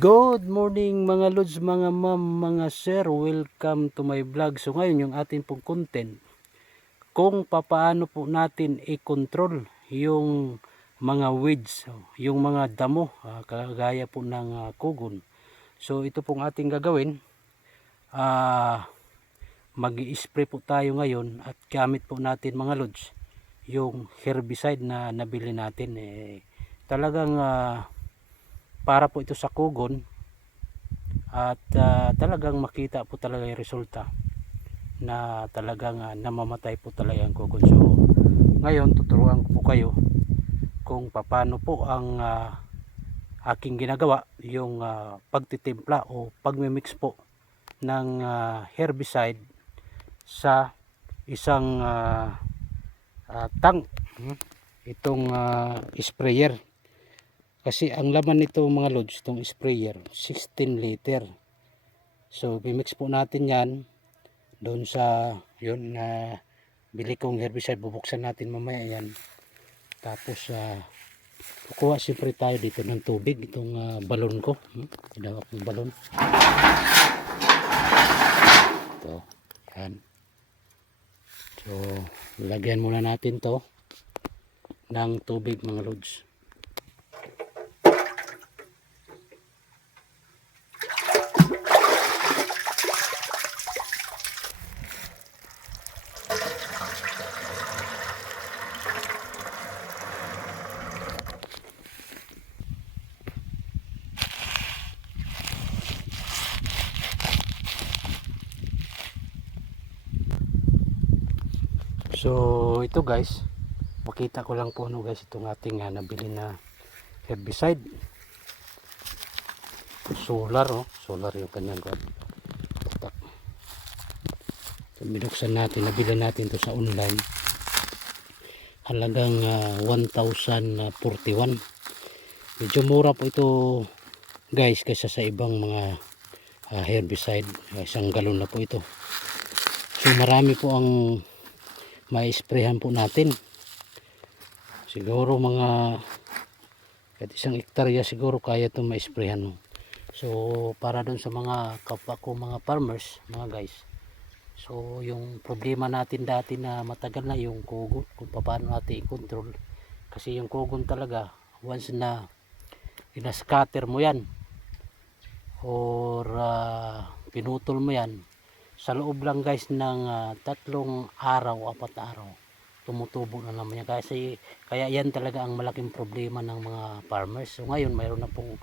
Good morning mga lods, mga ma'am, mga sir, welcome to my vlog. So ngayon yung atin pong content kung papaano po natin i-control yung mga weeds, yung mga damo, kagaya po ng kugon. So ito pong ating gagawin, mag-i-spray po tayo ngayon at gamit po natin mga lods yung herbicide na nabili natin. Talagang para po ito sa kugon at talagang makita po talaga yung resulta na talagang namamatay po talaga ang kugon. So ngayon tuturuan ko po kayo kung paano po ang aking ginagawa, yung pagtitimpla o pagmimix po ng herbicide sa isang tank, itong sprayer. Kasi ang laman nito mga lods, itong sprayer, 16 liter. So, bimix po natin yan doon sa yun na bili kong herbicide. Bubuksan natin mamaya yan. Tapos, kukuha siyempre tayo dito ng tubig. Itong balon ko. Ginawa kong balon. Ito. Yan. So, lagyan muna natin to ng tubig mga lods. So ito guys, makita ko lang po guys itong ating nabili na herbicide. Solar, solar yung kanyang tatak. So binuksan natin, nabili natin to sa online. Halagang 1,041. Medyo mura po ito guys kaysa sa ibang mga herbicide. Isang galon na po ito. So marami po ang ma-sprayhan po natin. Siguro mga kahit isang hektarya siguro kaya itong ma-sprayhan. So para doon sa mga kapwa ko mga farmers mga guys, so yung problema natin dati na matagal na yung kugon, kung paano natin i-control. Kasi yung kugon talaga once na ina-scatter mo yan or pinutol mo yan, sa loob lang guys ng 3 araw, 4 araw, tumutubo na naman yan. Kasi kaya yan talaga ang malaking problema ng mga farmers. So ngayon mayroon na pong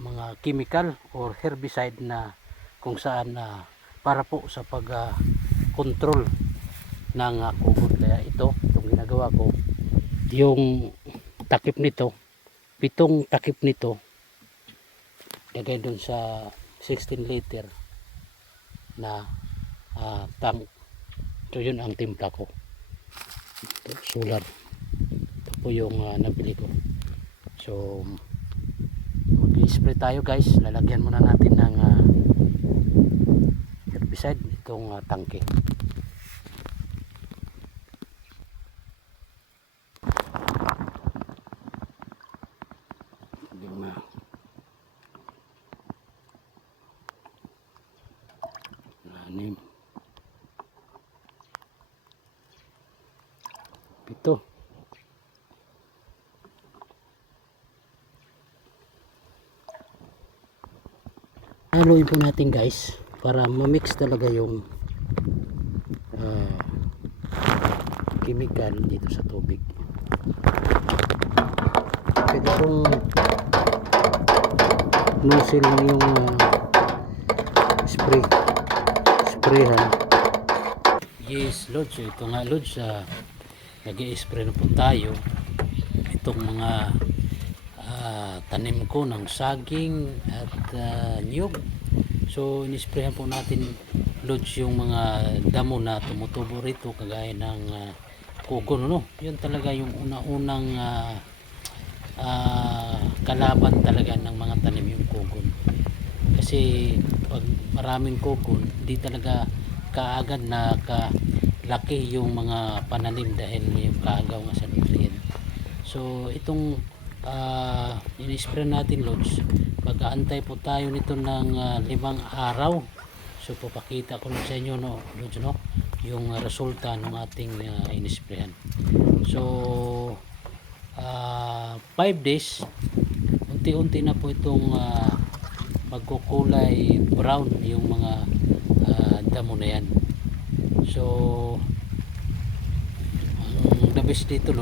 mga chemical or herbicide na kung saan para po sa pag control ng kugon. Kaya itong ginagawa ko, yung takip nito, 7 takip nito, lagay dun sa 16 liter na tank. So yun ang timpla ko. Ito, solar. Ito po yung nabili ko. So mag-spray tayo guys. Lalagyan muna natin ng herbicide itong tangke. Anim. Pito. Haluin po natin guys para ma-mix talaga yung chemical dito sa tubig. Pwede kong nozzle yung sprayhan. Yes lods, ito nga lods, nag-i-spray na po tayo itong mga tanim ko ng saging at niyog. So in-sprayhan po natin lods yung mga damo na tumutubo rito kagaya ng kugon, yun talaga yung una-unang kalaban talaga ng mga tanim, yung kugon. Kasi pag maraming kugon, di talaga kaagad na kalaki yung mga pananim dahil yung kaagaw nga sa nutrient. So itong in-spray natin lods, mag-aantay po tayo nito ng 5 araw. So papakita ko lang sa inyo no, lods, no, yung resulta ng ating in-sprayan. So 5 days, unti-unti na po itong magkukulay brown yung mga damo na yan. So ang the best dito lods,